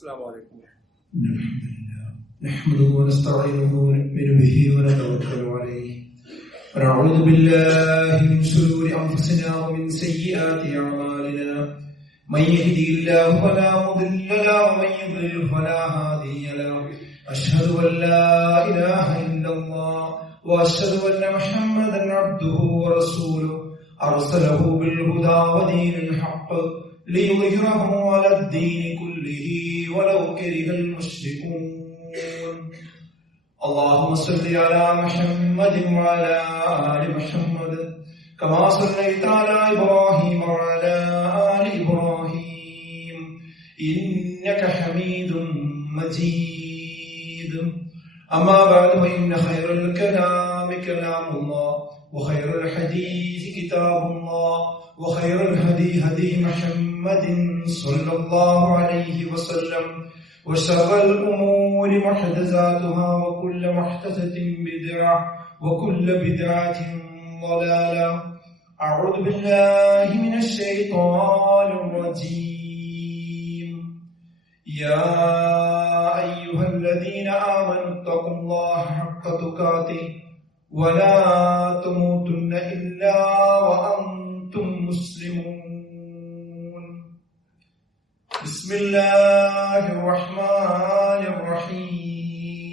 السلام عليكم. نحمده ونستعينه ونؤمن به ونتوكل عليه ونعوذ بالله من شرور انفسنا ومن سيئات اعمالنا من يهده الله فلا مضل له ومن يضلل فلا هادي له اشهد ان لا اله الا الله واشهد ان محمدا عبده ورسوله ارسله بالهدى ودين الحق ليظهره على الدين كله ولو كره المشركون. اللهم صل على محمد وعلى آل محمد كما صليت على إبراهيم وعلى آل إبراهيم إنك حميد مجيد. أما بعد فإن خير الكلام كلام الله وخير الحديث كتاب الله وخير الهدي هدي محمد صلى الله عليه وسلم وشر الأمور محدثاتها وكل محدثة بدعة وكل بدعة ضلالة. أعوذ بالله من الشيطان الرجيم. يا أيها الذين آمنوا اتقوا الله حق تقاته ولا تموتن إلا وأنتم مسلمون. بسم الله الرحمن الرحيم.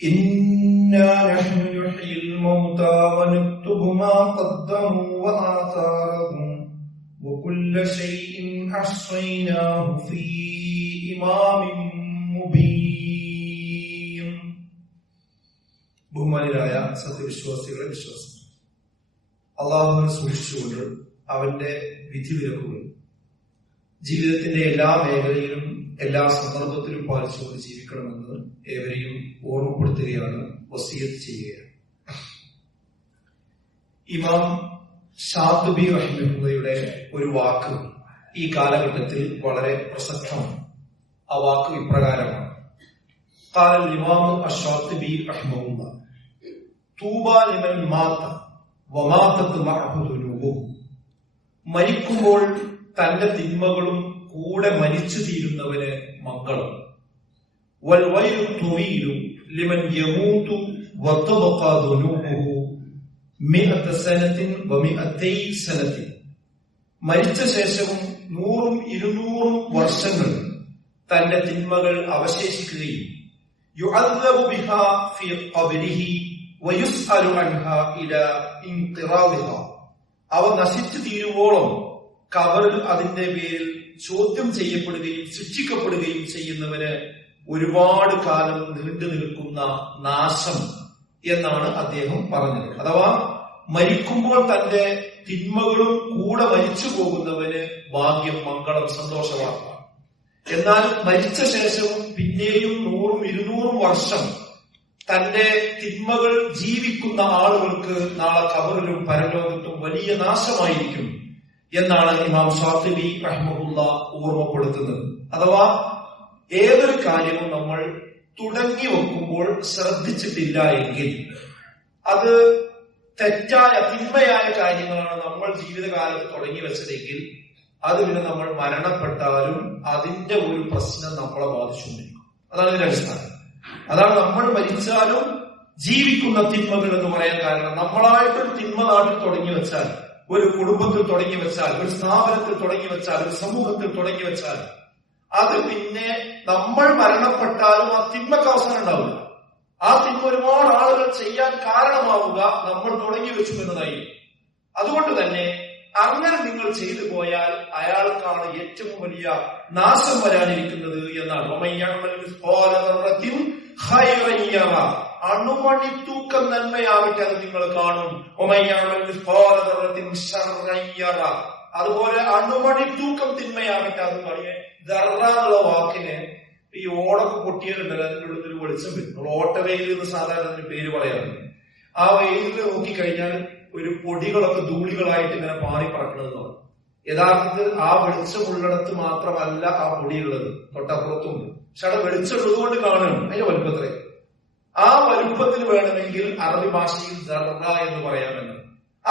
إنا نحن نحيي الموتى ونكتب ما قدموا وآثارهم وكل شيء أحصيناه في إمام مبين. ബഹുമാനിയായ സത്യവിശ്വാസികളെ വിശ്വാസം, അള്ളാഹുവിനെ സൂക്ഷിച്ചുകൊണ്ട് അവന്റെ വിധിവിലക്കുകൾ ജീവിതത്തിന്റെ എല്ലാ മേഖലയിലും എല്ലാ സന്ദർഭത്തിലും പാലിച്ചുകൊണ്ട് ജീവിക്കണമെന്ന് ഏവരെയും ഓർമ്മപ്പെടുത്തുകയാണ്, വസിയത്ത് ചെയ്യുകയാണ്. ഇമാം ഷാത്തുബി റഹിമഹുള്ളയുടെ ഒരു വാക്ക് ഈ കാലഘട്ടത്തിൽ വളരെ പ്രസക്തമാണ്. ആ വാക്ക് ഇപ്രകാരമാണ്: قال الإمام الشاطبي رحمه الله طوبى لمن مات وماتت معه ذنوبه. മരിക്കുമ്പോൾ തന്റെ തിന്മകളും കൂടെ മരിച്ചു തീരുന്നവന് മംഗളം. വൽവൈലു തുവീലു ലിമൻ യമൂതു വതബഖാ ദുനൂബുഹു മിഅത സനത്തിൻ വമിഅതൈ സനത്തിൻ. മരിച്ച ശേഷവും 100ഉം 200ഉം വർഷങ്ങൾ തന്റെ തിന്മകൾ അവശേഷിക്കുകയും യുഅദ്ദബു ബിഹാ ഫീ ഖബ്രിഹി വയുസ്അലു അൻഹാ ഇലാ ഇൻഖിറാദിഹാ. അവ നശിച്ചു തീരുവോളം ഖബറിൽ അതിന്റെ പേരിൽ ചോദ്യം ചെയ്യപ്പെടുകയും ശിക്ഷിക്കപ്പെടുകയും ചെയ്യുന്നവന് ഒരുപാട് കാലം നീണ്ടു നിൽക്കുന്ന നാശം എന്നാണ് അദ്ദേഹം പറഞ്ഞത്. അഥവാ മരിക്കുമ്പോൾ തന്റെ തിന്മകളും കൂടെ മരിച്ചു പോകുന്നവന് ഭാഗ്യം, മംഗളം, സന്തോഷവാർത്ത. എന്നാൽ മരിച്ച ശേഷവും പിന്നെയും 100ഉം 200ഉം വർഷം തന്റെ തിന്മകൾ ജീവിക്കുന്ന ആളുകൾക്ക് നാളെ ഖബറിലും പരലോകത്തും വലിയ നാശമായിരിക്കും എന്നാണ് ഇമാം ഷാത്തിബി റഹ്മഹുള്ള ഓർമ്മപ്പെടുത്തുന്നത്. അഥവാ ഏതൊരു കാര്യവും നമ്മൾ തുടങ്ങി വെക്കുമ്പോൾ ശ്രദ്ധിച്ചിട്ടില്ല എങ്കിൽ അത് തെറ്റായ തിന്മയായ കാര്യങ്ങളാണ് നമ്മൾ ജീവിതകാലത്ത് തുടങ്ങി വെച്ചതെങ്കിൽ അത് പിന്നെ നമ്മൾ മരണപ്പെട്ടാലും അതിന്റെ ഒരു പ്രശ്നം നമ്മളെ ബാധിച്ചുകൊണ്ടിരിക്കും. അതാണ് ഇതിന്റെ അടിസ്ഥാനം. അതാണ് നമ്മൾ മരിച്ചാലും ജീവിക്കുന്ന തിന്മകൾ എന്ന് പറയാൻ കാരണം. നമ്മളായിട്ടൊരു തിന്മ നാട്ടിൽ തുടങ്ങി വെച്ചാൽ, ഒരു കുടുംബത്തിൽ തുടങ്ങി വെച്ചാൽ, ഒരു സ്ഥാപനത്തിൽ തുടങ്ങി വെച്ചാൽ, ഒരു സമൂഹത്തിൽ തുടങ്ങി വെച്ചാൽ അത് പിന്നെ നമ്മൾ മരണപ്പെട്ടാലും ആ തിന്മക്ക് അവസാനം ഉണ്ടാവില്ല. ആ തിന്മ ഒരുപാട് ആളുകൾ ചെയ്യാൻ കാരണമാവുക നമ്മൾ തുടങ്ങി വെച്ചു എന്നതായി. അതുകൊണ്ട് തന്നെ അങ്ങനെ നിങ്ങൾ ചെയ്തു പോയാൽ അയാൾക്കാണ് ഏറ്റവും വലിയ നാശം വരാനിരിക്കുന്നത് എന്നാണ്. അണുമണി തൂക്കം നന്മയാവട്ടെ അത് നിങ്ങൾ കാണും. അതുപോലെ അണുമണി തൂക്കം തിന്മയാവട്ടെ അത് കളിയെ. ദർറ വാക്കിന് ഈ ഓടൊക്കെ പൊട്ടിയാലുണ്ടല്ലോ, അതിന്റെ ഉള്ളിൽ ഒരു വെളിച്ചം വരും. ഓട്ടവെയിൽ എന്ന് സാധാരണ അതിന് പേര് പറയാറുണ്ട്. ആ വെയിലിൽ നോക്കിക്കഴിഞ്ഞാൽ ഒരു പൊടികളൊക്കെ ധൂളികളായിട്ട് ഇങ്ങനെ പാറി പറക്കുന്നതാണ്. യഥാർത്ഥത്തിൽ ആ വെളിച്ചമുള്ളിടത്ത് മാത്രമല്ല ആ പൊടിയുള്ളത്, തൊട്ടപ്പുറത്തുണ്ട്. പക്ഷെ അവിടെ വെളിച്ചമുള്ളത് കൊണ്ട് കാണണം അതിന്റെ വലുപ്പത്രേ. ആ വലുപ്പത്തിൽ വേണമെങ്കിൽ അറബി ഭാഷയിൽ ദർറ എന്ന് പറയാമെന്ന്.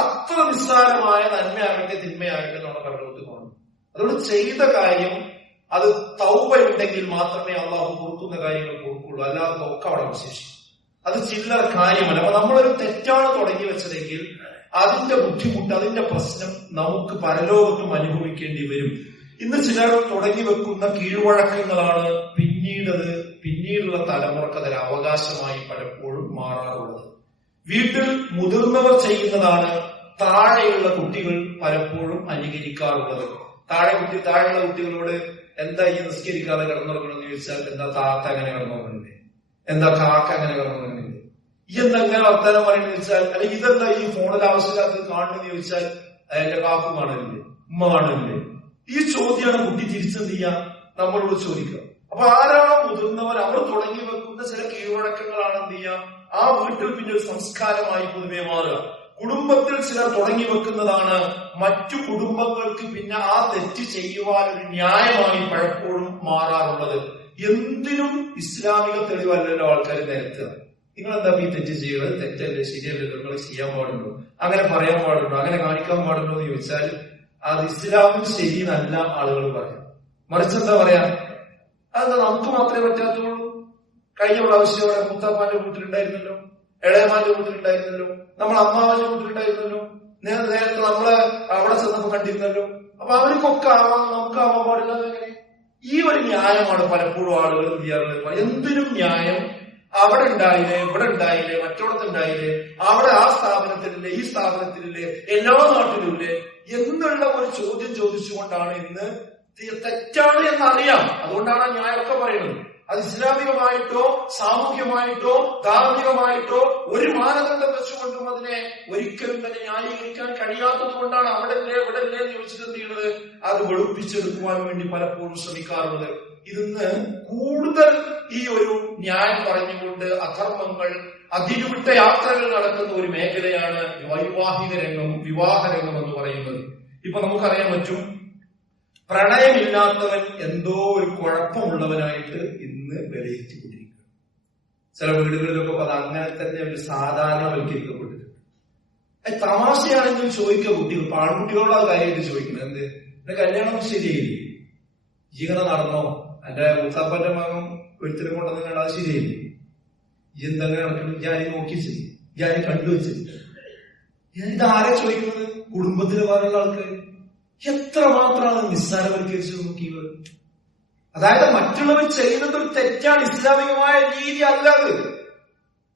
അത്ര നിസ്സാരമായ നന്മയാകട്ടെ തിന്മയാകട്ടെ നമ്മുടെ പരലോകത്ത് കാണും. അതുകൊണ്ട് ചെയ്ത കാര്യം അത് തൗബ ഉണ്ടെങ്കിൽ മാത്രമേ അള്ളാഹു പൊറുക്കുന്ന കാര്യങ്ങൾ പൊറുക്കുള്ളൂ, അല്ലാതെ ഒക്കെ അവിടെ അവശേഷിക്കും. അത് ചില്ലറ കാര്യമല്ല. അപ്പൊ നമ്മളൊരു തെറ്റാണ് തുടങ്ങി വെച്ചതെങ്കിൽ അതിന്റെ ബുദ്ധിമുട്ട്, അതിന്റെ പ്രശ്നം നമുക്ക് പരലോകത്തും അനുഭവിക്കേണ്ടി വരും. ഇന്ന് ചിലർ തുടങ്ങി വെക്കുന്ന കീഴ്വഴക്കങ്ങളാണ് പിന്നീടുള്ള തലമുറക്ക് അതൊരു അവകാശമായി പലപ്പോഴും മാറാറുള്ളത്. വീട്ടിൽ മുതിർന്നവർ ചെയ്യുന്നതാണ് താഴെയുള്ള കുട്ടികൾ പലപ്പോഴും അനുകരിക്കാറുള്ളത്. താഴെയുള്ള കുട്ടികളോട് എന്താ ഈ നിസ്കരിക്കാതെ കിടന്നുറങ്ങണമെന്ന് ചോദിച്ചാൽ എന്താ താത്ത അങ്ങനെ കിടന്നുറങ്ങുന്നില്ലേ, എന്താ കാക്ക അങ്ങനെ കിടന്നുറങ്ങുന്നില്ലേ, ഈ എന്താ അങ്ങനെ വർത്താനം പറയുന്നത് ചോദിച്ചാൽ, അല്ലെങ്കിൽ ഇതെന്താ ഈ ഫോണിൽ ആവശ്യമില്ലാത്തത് കാണുമെന്ന് ചോദിച്ചാൽ എന്റെ കാക്കു കാണുന്നില്ലേ, ഉമ്മ കാണുന്നില്ലേ? ഈ ചോദ്യമാണ് കുട്ടി തിരിച്ചെന്ത് ചെയ്യാ നമ്മളോട് ചോദിക്കുക. അപ്പൊ ആരാണോ മുതിർന്നവർ, അവർ തുടങ്ങി വെക്കുന്ന ചില കീഴ്വഴക്കങ്ങളാണ് എന്ത് ചെയ്യാം ആ വീട്ടിൽ പിന്നെ ഒരു സംസ്കാരമായി പൊതുവെ മാറുക. കുടുംബത്തിൽ ചിലർ തുടങ്ങി വെക്കുന്നതാണ് മറ്റു കുടുംബങ്ങൾക്ക് പിന്നെ ആ തെറ്റ് ചെയ്യുവാൻ ഒരു ന്യായമായി പലപ്പോഴും മാറാറുള്ളത്. എന്തിനും ഇസ്ലാമിക തെളിവല്ലല്ലോ ആൾക്കാർ നിരത്തുക. നിങ്ങൾ എന്താ ഈ തെറ്റ് ചെയ്യുന്നത്, തെറ്റല്ലേ ശരിയല്ലേ, നിങ്ങൾ ചെയ്യാൻ പാടുണ്ടോ, അങ്ങനെ പറയാൻ പാടുണ്ടോ, അങ്ങനെ കാണിക്കാൻ പാടുണ്ടോ എന്ന് ചോദിച്ചാൽ അത് ഇസ്ലാമിൽ ശരി നല്ല ആളുകൾ പറയാം. മറിച്ചെന്താ പറയാ, അതെന്താ നമുക്ക് മാത്രമേ പറ്റാത്തുള്ളൂ. കഴിഞ്ഞ പ്രാവശ്യം അവിടെ മൂത്താപ്പാന്റെ വീട്ടിലുണ്ടായിരുന്നല്ലോ, ഇളയമാന്റെ വീട്ടിലുണ്ടായിരുന്നല്ലോ, നമ്മൾ അമ്മാവന്റെ വീട്ടിലുണ്ടായിരുന്നല്ലോ, നേരത്തെ നമ്മളെ അവിടെ ചെന്നപ്പോ കണ്ടിരുന്നല്ലോ. അപ്പൊ അവർക്കൊക്കെ ആവാം, നമുക്ക് ആവാൻ പാടില്ല. എങ്ങനെ? ഈ ഒരു ന്യായമാണ് പലപ്പോഴും ആളുകൾ ചെയ്യാറുള്ളത്. എന്തിനും ന്യായം. അവിടെ ഉണ്ടായില്ലേ, ഇവിടെ ഉണ്ടായില്ലേ, മറ്റോടത്തുണ്ടായില്ലേ, അവിടെ ആ സ്ഥാപനത്തിലില്ലേ, ഈ സ്ഥാപനത്തിലില്ലേ, എല്ലാ നാട്ടിലുമില്ലേ എന്നുള്ള ഒരു ചോദ്യം ചോദിച്ചുകൊണ്ടാണ് ഇന്ന് തെറ്റാണ് എന്നറിയാം. അതുകൊണ്ടാണ് ആ ന്യായമൊക്കെ പറയുന്നത്. അത് ഇസ്ലാമികമായിട്ടോ സാമൂഹ്യമായിട്ടോ ധാർമ്മികമായിട്ടോ ഒരു മാനദണ്ഡം വെച്ചുകൊണ്ടും അതിനെ ഒരിക്കലും തന്നെ ന്യായീകരിക്കാൻ കഴിയാത്തത് കൊണ്ടാണ് അവിടെല്ലേ ഇവിടെല്ലേ എന്ന് ചോദിച്ചിട്ട് എന്ത് ചെയ്യുന്നത്, അത് വെളുപ്പിച്ചെടുക്കുവാൻ വേണ്ടി പലപ്പോഴും ശ്രമിക്കാറുള്ളത്. ഇതിന്ന് കൂടുതൽ ഈ ഒരു ന്യായം പറഞ്ഞുകൊണ്ട് അധർമ്മങ്ങൾ, അതിരുവിട്ട യാത്രകൾ നടക്കുന്ന ഒരു മേഖലയാണ് വൈവാഹിക രംഗം, വിവാഹ രംഗം എന്ന് പറയുന്നത്. ഇപ്പൊ നമുക്കറിയാൻ പറ്റും, പ്രണയമില്ലാത്തവൻ എന്തോ ഒരു കുഴപ്പമുള്ളവനായിട്ട് ഇന്ന് വിലയിരുത്തിക്കൊണ്ടിരിക്കുക. ചില വീടുകളിലൊക്കെ അത് അങ്ങനെ തന്നെ ഒരു സാധാരണവൽക്കരിക്കപ്പെട്ടിട്ടുണ്ട്. തമാശയാണെങ്കിൽ ചോദിക്കുക കുട്ടികൾ, ആൺകുട്ടികളോട് ആ കാര്യമായിട്ട് ചോദിക്കുന്നത് എന്ത്, എന്റെ കല്യാണം ശരിയായില്ലേ, ജീവന നടന്നോ, എന്റെ മുത്താപ്പന്റെ മകൻ ഒരിക്കലും കൊണ്ടെന്ന് കണ്ടാൽ ശരിയായില്ലേ, ഈ എന്തെങ്കിലും നടക്കണം, ഞാൻ നോക്കിച്ചില്ല, ഞാൻ കണ്ടുവച്ചില്ല. ഇതാരെ ചോദിക്കുന്നത്? കുടുംബത്തിലെ വേറെയുള്ള ആൾക്കാർ. എത്രമാത്രമാണ് നിസ്സാരവൽക്കരിച്ചു നോക്കിയത്. അതായത് മറ്റുള്ളവർ ചെയ്യുന്നത് ഒരു തെറ്റാണ്, ഇസ്ലാമികമായ രീതി അല്ലാതെ.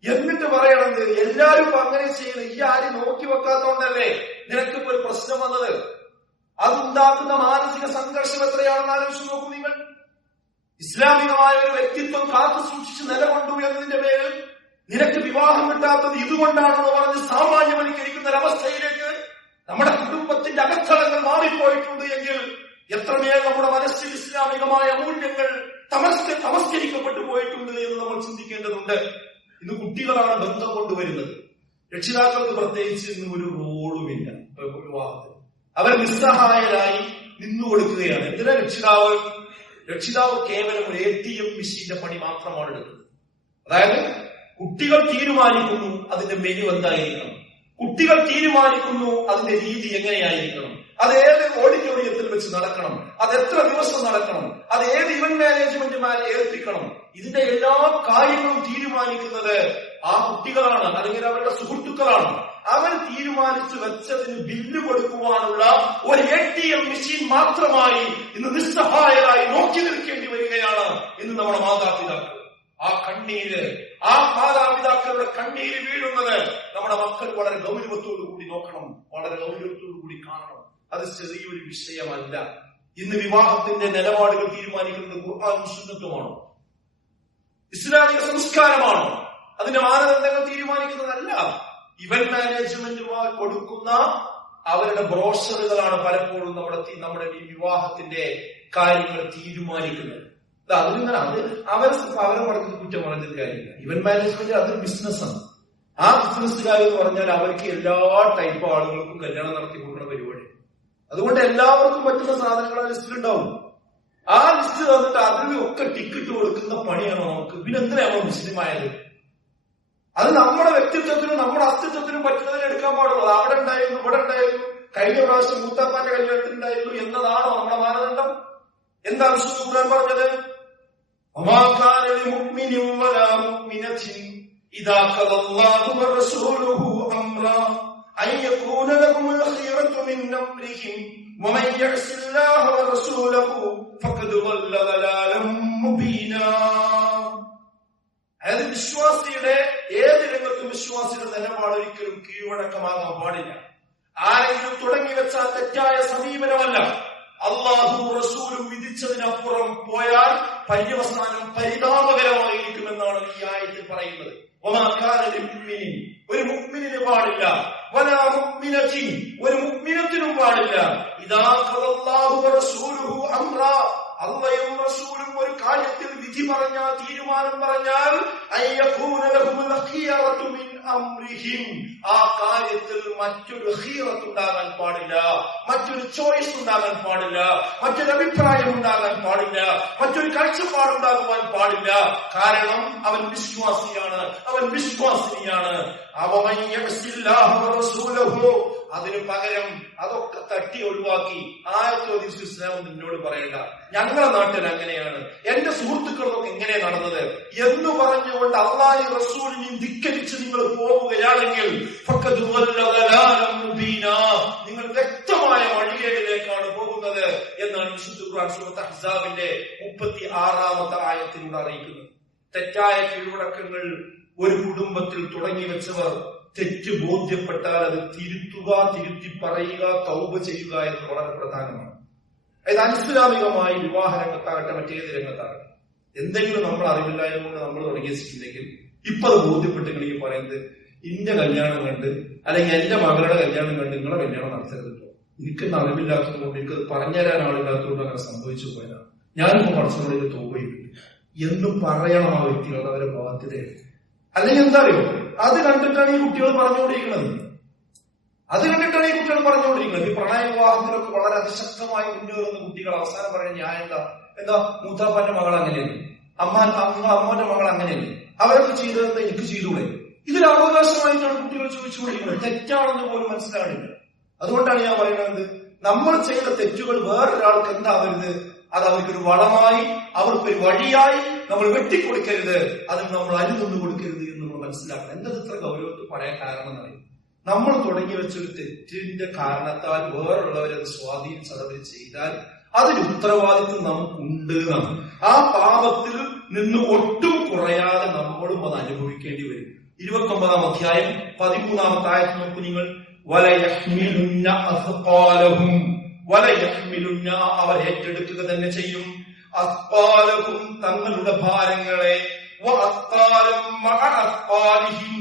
എന്നിട്ട് പറയണത് എല്ലാവരും അങ്ങനെ ചെയ്യുന്നത്, ഈ ആരും നോക്കി വെക്കാത്തോണ്ടല്ലേ നിനക്കിപ്പോ ഒരു പ്രശ്നം വന്നത്. അതുണ്ടാക്കുന്ന മാനസിക സംഘർഷം എത്രയാണെന്ന് ആലോചിച്ച് നോക്കൂ നിങ്ങൾ. ഇസ്ലാമികമായ ഒരു വ്യക്തിത്വം കാത്തു സൂക്ഷിച്ച് നിലകൊണ്ടു എന്നതിന്റെ പേരിൽ നിനക്ക് വിവാഹം കിട്ടാത്തത് ഇതുകൊണ്ടാണെന്ന് പറഞ്ഞ് സാമാന്യവൽക്കരിക്കുന്ന ഒരവസ്ഥയിലേക്ക് നമ്മുടെ കുടുംബത്തിന്റെ അകത്തളങ്ങൾ മാറിപ്പോയിട്ടുണ്ട് എങ്കിൽ എത്രമേൽ നമ്മുടെ മനസ്സിൽ ഇസ്ലാമികമായ മൂല്യങ്ങൾ തമസ്കരിക്കപ്പെട്ടു പോയിട്ടുണ്ട് എന്ന് നമ്മൾ ചിന്തിക്കേണ്ടതുണ്ട്. ഇന്ന് കുട്ടികളാണ് ബന്ധം കൊണ്ടുവരുന്നത്. രക്ഷിതാക്കൾക്ക് പ്രത്യേകിച്ച് ഇന്ന് ഒരു റോളുമില്ല. വിവാഹത്തിൽ അവർ നിസ്സഹായരായി നിന്നു കൊടുക്കുകയാണ്. എന്തിനാ രക്ഷിതാവ് കേവലം ഒരു ATM മെഷീന്റെ പണി മാത്രമാണ് എടുക്കുന്നത്. അതായത് കുട്ടികൾ തീരുമാനിക്കുന്നു അതിന്റെ മെനു എന്തായിരിക്കണം, കുട്ടികൾ തീരുമാനിക്കുന്നു അതിന്റെ രീതി എങ്ങനെയായിരിക്കണം, അത് ഏത് ഓഡിറ്റോറിയത്തിൽ വെച്ച് നടക്കണം, അത് എത്ര ദിവസം നടക്കണം, അത് ഏത് ഇവന്റ് മാനേജ്മെന്റുമാരെ ഏൽപ്പിക്കണം, ഇതിന്റെ എല്ലാ കാര്യങ്ങളും തീരുമാനിക്കുന്നത് ആ കുട്ടികളാണ്, അല്ലെങ്കിൽ അവരുടെ സുഹൃത്തുക്കളാണ്. അവർ തീരുമാനിച്ചു വെച്ചതിന് ബില്ല് കൊടുക്കുവാനുള്ള ഒരു ATM മെഷീൻ മാത്രമായി ഇന്ന് നിസ്സഹായരായി നോക്കി നിൽക്കേണ്ടി വരികയാണ് ഇന്ന് നമ്മുടെ മാതാപിതാക്കൾ. ആ മാതാപിതാക്കളുടെ കണ്ണീര് വീഴുന്നത് നമ്മുടെ മക്കൾ വളരെ ഗൗരവത്തോടു കൂടി നോക്കണം, വളരെ ഗൗരവത്തോടു കൂടി കാണണം. അത് ചെറിയൊരു വിഷയമല്ല. ഇന്ന് വിവാഹത്തിന്റെ നിലപാടുകൾ തീരുമാനിക്കുന്നത് ഖുർആനും സുന്നത്തുമാണോ, ഇസ്ലാമിക സംസ്കാരമാണോ, അതിന്റെ മാനദണ്ഡങ്ങൾ തീരുമാനിക്കുന്നതല്ല. ഇവന്റ് മാനേജ്മെന്റുമാർ കൊടുക്കുന്ന അവരുടെ ബ്രോഷറുകളാണ് പലപ്പോഴും നമ്മുടെ ഈ വിവാഹത്തിന്റെ കാര്യങ്ങൾ തീരുമാനിക്കുന്നത്. അവരെ പറഞ്ഞത് കുറ്റം പറഞ്ഞത് കാര്യമില്ല. ഇവന്റ് മാനേജ്മെന്റ് അതൊരു ബിസിനസ്സാണ്. ആ ബിസിനസ്സുകാർ എന്ന് പറഞ്ഞാൽ അവർക്ക് എല്ലാ ടൈപ്പ് ആളുകൾക്കും കല്യാണം നടത്തി കൊടുക്കുന്ന പരിപാടി. അതുകൊണ്ട് എല്ലാവർക്കും പറ്റുന്ന സാധനങ്ങൾ ആ ലിസ്റ്റിലുണ്ടാവും. ആ ലിസ്റ്റ് തന്നിട്ട് അതിലൊക്കെ ടിക്കറ്റ് കൊടുക്കുന്ന പണിയാണ് നമുക്ക്. പിന്നെ എന്തിനാണോ മുസ്ലിം ആയത്? അത് നമ്മുടെ വ്യക്തിത്വത്തിനും നമ്മുടെ അസ്തിത്വത്തിനും പറ്റുന്നതിന് എടുക്കാൻ പാടുള്ളൂ. അവിടെ ഉണ്ടായിരുന്നു, ഇവിടെ ഉണ്ടായിരുന്നു, കഴിഞ്ഞ പ്രാവശ്യം മൂത്താപ്പാന്റെ കല്യാണത്തിനുണ്ടായിരുന്നു എന്നതാണോ നമ്മുടെ മാനദണ്ഡം? എന്താണ് വിശുദ്ധ ഖുർആൻ പറഞ്ഞത്? وما كان لمؤمن ولا مؤمنة إذا قضى الله ورسوله أمرا أن يكون لهم الخيرة من أمرهم ومن يعص الله ورسوله فقد ضل ضلالا مبينا. അതായത് വിശ്വാസിയുടെ ഏത് രംഗത്തും വിശ്വാസിയുടെ നിലപാട് ഒരിക്കലും കീഴ്വഴക്കമാകാൻ പാടില്ല. ആരെങ്കിലും തുടങ്ങി വെച്ച തെറ്റായ സമീപനമല്ല. അള്ളാഹു റസൂലും വിധിച്ചതിനപ്പുറം പോയാൽ പര്യവസാനം പരിതാപകരമായിരിക്കുമെന്നാണ് ഈ ആയത്തിൽ പറയുന്നത്. ഒരു മുഅ്മിനിന് പാടില്ല, വലാ മുഅ്മിനത്തിൻ ഒരു മുഅ്മിനത്തിനും പാടില്ല. ഇദാ ഖദല്ലാഹു വറസൂലുഹു അംറാ അല്ലാഹുവും റസൂലും ഒരു കാര്യത്തിൽ വിധി പറഞ്ഞാൽ, തീരുമാനം പറഞ്ഞാൽ, അയ്യകൂന ലഹുൽ ഖിയറതു മിൻ അംരിഹിം ആ കാര്യത്തിൽ മറ്റൊരു ഖിയറത്ത് ഉണ്ടാകാൻ പാടില്ല, മറ്റൊരു ചോയ്സ് ഉണ്ടാകാൻ പാടില്ല, മറ്റൊരു അഭിപ്രായം ഉണ്ടാകാൻ പാടില്ല, മറ്റൊരു കാഴ്ചപ്പാടുണ്ടാകുവാൻ പാടില്ല. കാരണം അവൻ വിശ്വാസിയാണ്, അവൻ വിശ്വാസിനിയാണ്. അതിനു പകരം അതൊക്കെ തട്ടി ഒഴിവാക്കി ആയത്തോദിസ് ഇസ്ലാം നിന്നോട് പറയണ്ട, ഞങ്ങളുടെ നാട്ടിൽ അങ്ങനെയാണ്, എന്റെ സുഹൃത്തുക്കളൊക്കെ എങ്ങനെ നടന്നത് എന്ന് പറഞ്ഞുകൊണ്ട് അല്ലാഹു റസൂലിനെ ധിക്കരിച്ച് നിങ്ങൾ പോവുകയാണെങ്കിൽ നിങ്ങൾ വ്യക്തമായ വഴികേടിലേക്കാണ് പോകുന്നത് എന്നാണ് വിശുദ്ധ ഖുർആൻ സൂറത്ത് അഹ്സാബിന്റെ 36-ാമത്തെ ആയത്തിലൂടെ അറിയിക്കുന്നത്. തെറ്റായ കീഴ്വഴക്കങ്ങൾ ഒരു കുടുംബത്തിൽ തുടങ്ങി വെച്ചവർ തെറ്റ് ബോധ്യപ്പെട്ടാൽ അത് തിരുത്തുക, തിരുത്തി പറയുക, തൗബ ചെയ്യുക എന്ന് വളരെ പ്രധാനമാണ്. അതായത് അനിസ്ലാമികമായി വിവാഹ രംഗത്താകട്ടെ മറ്റേത് രംഗത്താകട്ടെ എന്തെങ്കിലും നമ്മൾ അറിവില്ലായ്മ കൊണ്ട് നമ്മൾ തുടങ്ങിയിട്ടുണ്ടെങ്കിൽ ഇപ്പൊ അത് ബോധ്യപ്പെട്ടെങ്കിൽ പറയുന്നത് ഇന്റെ കല്യാണം കണ്ട് അല്ലെങ്കിൽ എന്റെ മകളുടെ കല്യാണം കണ്ട് നിങ്ങളെ കല്യാണം നടത്തരുതല്ലോ, എനിക്കെന്ന് അറിവില്ലാത്തത് കൊണ്ട് എനിക്കത് പറഞ്ഞുതരാൻ ആളില്ലാത്തതുകൊണ്ട് അങ്ങനെ സംഭവിച്ചു പോയതാണ്, ഞാനിപ്പോ പഠിച്ചോട് തൗബ ചെയ്തു എന്ന് പറയണം ആ വ്യക്തികൾ, അവരെ ബാധ്യതയാണ്. അല്ലെങ്കിൽ എന്താ അറിയോ, അത് കണ്ടിട്ടാണ് ഈ കുട്ടികൾ പറഞ്ഞുകൊണ്ടിരിക്കുന്നത്. ഈ പ്രണയ വിവാഹത്തിലൊക്കെ വളരെ അതിശക്തമായി മുന്നേറുന്ന കുട്ടികൾ അവസാനം പറയുന്ന ഞാൻ എന്താ മൂത്താപ്പാന്റെ മകൾ അങ്ങനെയല്ലേ, അമ്മോന്റെ മകൾ അങ്ങനെയല്ലേ, അവരൊക്കെ ചെയ്തത് എനിക്ക് ചെയ്തൂടെ, ഇതിൽ അവകാശമായിട്ടാണ് കുട്ടികൾ ചോദിച്ചുകൊണ്ടിരിക്കുന്നത്. തെറ്റാണെന്ന് പോലും മനസ്സിലാണില്ല. അതുകൊണ്ടാണ് ഞാൻ പറയുന്നത്, നമ്മൾ ചെയ്ത തെറ്റുകൾ വേറൊരാൾക്ക് എന്താവരുത്, അത് അവർക്കൊരു വളമായി, അവർക്കൊരു വഴിയായി നമ്മൾ വെട്ടിക്കൊടുക്കരുത്, അതിന് നമ്മൾ അരിഞ്ഞൊന്നു കൊടുക്കരുത് എന്ന് നമ്മൾ മനസ്സിലാക്കണം. എന്തത് ഇത്ര ഗൗരവത്തിൽ പറയാൻ കാരണം എന്നറിയും, നമ്മൾ തുടങ്ങി വെച്ചൊരു തെറ്റിന്റെ കാരണത്താൽ വേറുള്ളവരത് സ്വാധീനിച്ചവർ ചെയ്താൽ അതിന് ഉത്തരവാദിത്വം നമുക്കുണ്ട് എന്നാണ്. ആ പാപത്തിൽ നിന്ന് ഒട്ടും കുറയാതെ നമ്മളും അത് അനുഭവിക്കേണ്ടി വരും. 29-ാം അധ്യായം 13-ാമത്തെ ആയത്ത് നോക്കൂ നിങ്ങൾ. വലയഹ്മിലുന്ന അസ്ഖാലഹും വലയഹ്മിലുന്ന അവർ ഏറ്റെടുക്കുക തന്നെ ചെയ്യും, അസ്ഖാലഹും തങ്ങളുടെ ഭാരങ്ങളെ, വഅസ്ഖാലം മഅ അസ്ഖാലിഹിം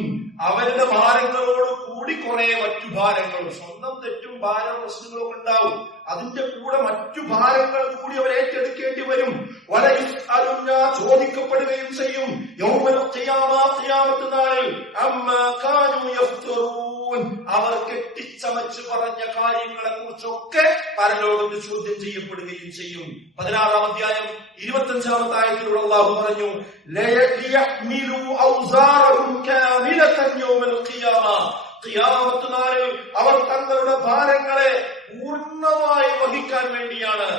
അവരുടെ ഭാരങ്ങളോട് കൂടി കുറെ മറ്റു ഭാരങ്ങളും, സ്വന്തം തെറ്റും ഭാര പ്രശ്നങ്ങളും ഉണ്ടാവും, അതിന്റെ കൂടെ മറ്റു ഭാരങ്ങൾ കൂടി അവർ ഏറ്റെടുക്കേണ്ടി വരും. വലയുസ്അലുന്ന ചോദിക്കപ്പെടുകയും ചെയ്യും, യൗമൽ ഖിയാമത്ത് നാളിൽ അമ്മാ കാനൂ യഫ്തറൂൻ അവർ കെട്ടിച്ചമച്ച് പറഞ്ഞ കാര്യങ്ങളെ കുറിച്ചൊക്കെ പരലോകത്ത് ചോദ്യം ചെയ്യപ്പെടുകയും ചെയ്യും. 16-ാം അധ്യായം 25-ാമത്തെ ആയത്തിലൂടെ അല്ലാഹു പറഞ്ഞു, ലയഹ്മിലു ഔസാറഹും കാമിലതൻ യൗമൽ ഖിയാമ ഖിയാമത്ത് നാളിൽ അവർ തങ്ങളുടെ ഭാരങ്ങളെ പൂർണ്ണമായി വഹിക്കാൻ വേണ്ടിയാണ്.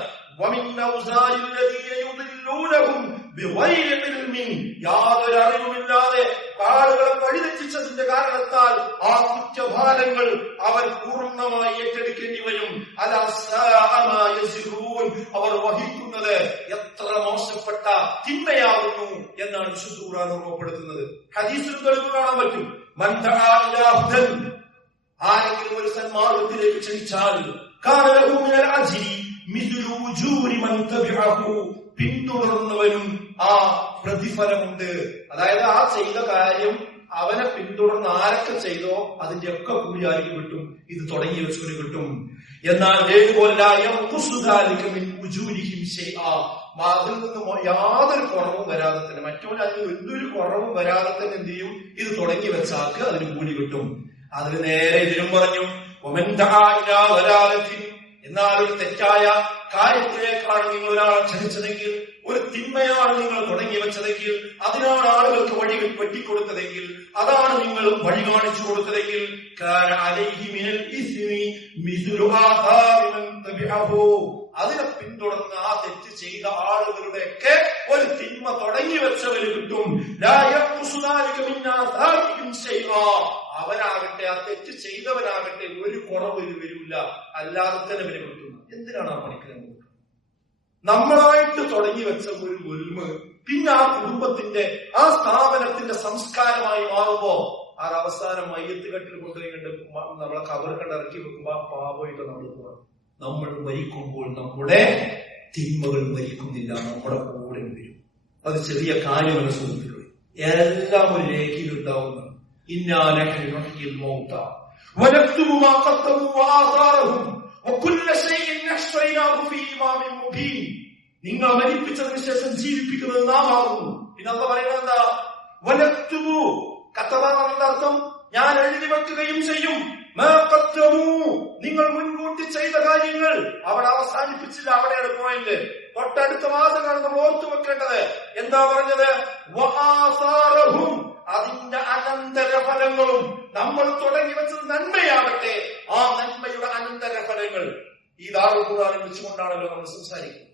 യാതൊരു അറിവുമില്ലാതെ ആളുകളെ വഴിതെറ്റിച്ചതിന്റെ കാരണത്താൽ ആ കുറ്റഭാരങ്ങൾ അവർ പൂർണ്ണമായി ഏറ്റെടുക്കേണ്ടി വരും. അവർ വഹിക്കുന്നത് എത്ര മോശപ്പെട്ട തിന്മയാകുന്നു എന്നാണ് വിശുദ്ധ ഖുർആൻ ഓർമ്മപ്പെടുത്തുന്നത്. ഹദീസിൽ തെളിവ് കാണാൻ പറ്റും. ആരെങ്കിലും ഒരു സന്മാർഗത്തിലേക്ക് ക്ഷണിച്ചാൽ പിന്തുടർന്നവനും ആ പ്രതിഫലമുണ്ട്. അതായത് ആ ചെയ്ത കാര്യം അവനെ പിന്തുടർന്ന് ആരൊക്കെ ചെയ്തോ അതിന്റെ ഒക്കെ കൂലി ആർക്ക് കിട്ടും, ഇത് തുടങ്ങി വെച്ചവന് കിട്ടും. എന്നാൽ അതിൽ നിന്ന് യാതൊരു കുറവും വരാതെ തന്നെ, മറ്റൊരു അതിന് എന്തൊരു കുറവും വരാതെ തന്നെ എന്ത് ചെയ്യും, ഇത് തുടങ്ങി വെച്ചാൾക്ക് അതിന് കൂലി കിട്ടും. അതിന് നേരെ ഇതിനും പറഞ്ഞു, എന്നാൽ ഒരു തെറ്റായ കാര്യത്തിലേക്കാണ് നിങ്ങൾ ഒരാളെ ക്ഷണിച്ചതെങ്കിൽ, ഒരു തിന്മയാണ് നിങ്ങൾ തുടങ്ങി വെച്ചതെങ്കിൽ, അതിനാണ് ആളുകൾക്ക് വഴികൾ വെട്ടിക്കൊടുത്തതെങ്കിൽ, അതാണ് നിങ്ങൾ വഴി കാണിച്ചു കൊടുത്തതെങ്കിൽ, അതിനെ പിന്തുടർന്ന് ആ തെറ്റ് ചെയ്ത ആളുകളുടെയൊക്കെ ഒരു തിന്മ തുടങ്ങി വെച്ചവര് കിട്ടും. അവനാകട്ടെ, ആ തെറ്റ് ചെയ്തവനാകട്ടെ, ഒരു കുറവ് വരില്ല, അല്ലാതെ തന്നെ വരെ കിട്ടുന്നു. എന്തിനാണ് ആ പണിക്കുന്നത്? നമ്മളായിട്ട് തുടങ്ങി വെച്ച ഒരു ഗുൽമ് പിന്നെ ആ കുടുംബത്തിന്റെ, ആ സ്ഥാപനത്തിന്റെ സംസ്കാരമായി മാറുമ്പോ അത് അവസാനം മയ്യത്ത് കെട്ടിൽ കൊണ്ടുപോയി നമ്മളെ കബർ കണ്ടിറക്കി വെക്കുമ്പോ ആ പാപമായിട്ട് നമ്മൾ മരിക്കുമ്പോൾ നമ്മുടെ തിന്മകൾ മരിക്കുന്നില്ല, നമ്മുടെ കൂടെ വരും. അത് ചെറിയ കാര്യമല്ല സുഹൃത്തുക്കളെ, എല്ലാം ഒരു രേഖയിൽ ഉണ്ടാവുന്ന നിങ്ങൾ മരിപ്പിച്ചതിന് ശേഷം ജീവിപ്പിക്കുന്നത് നാം ആകുന്നു. പിന്നെ എന്താ പറയുന്നത്? എന്താ വലത്തുമു കത്തതാണെന്ന അർത്ഥം ഞാൻ എഴുതി വെക്കുകയും ചെയ്യും. നിങ്ങൾ മുൻകൂട്ടി ചെയ്ത കാര്യങ്ങൾ അവിടെ അവസാനിപ്പിച്ചില്ല, അവിടെയാണ് പോയിന്റ്. തൊട്ടടുത്ത വാദങ്ങളാണ് നമ്മൾ ഓർത്തു വെക്കേണ്ടത്. എന്താ പറഞ്ഞത്? അതിന്റെ അനന്തരഫലങ്ങളും. നമ്മൾ തുടങ്ങി വെച്ചത് നന്മയാകട്ടെ, ആ നന്മയുടെ അനന്തരഫലങ്ങൾ ഈ ദാറുൽ ഖുർആനിൽ വെച്ചുകൊണ്ടാണല്ലോ നമ്മൾ സംസാരിക്കുന്നത്.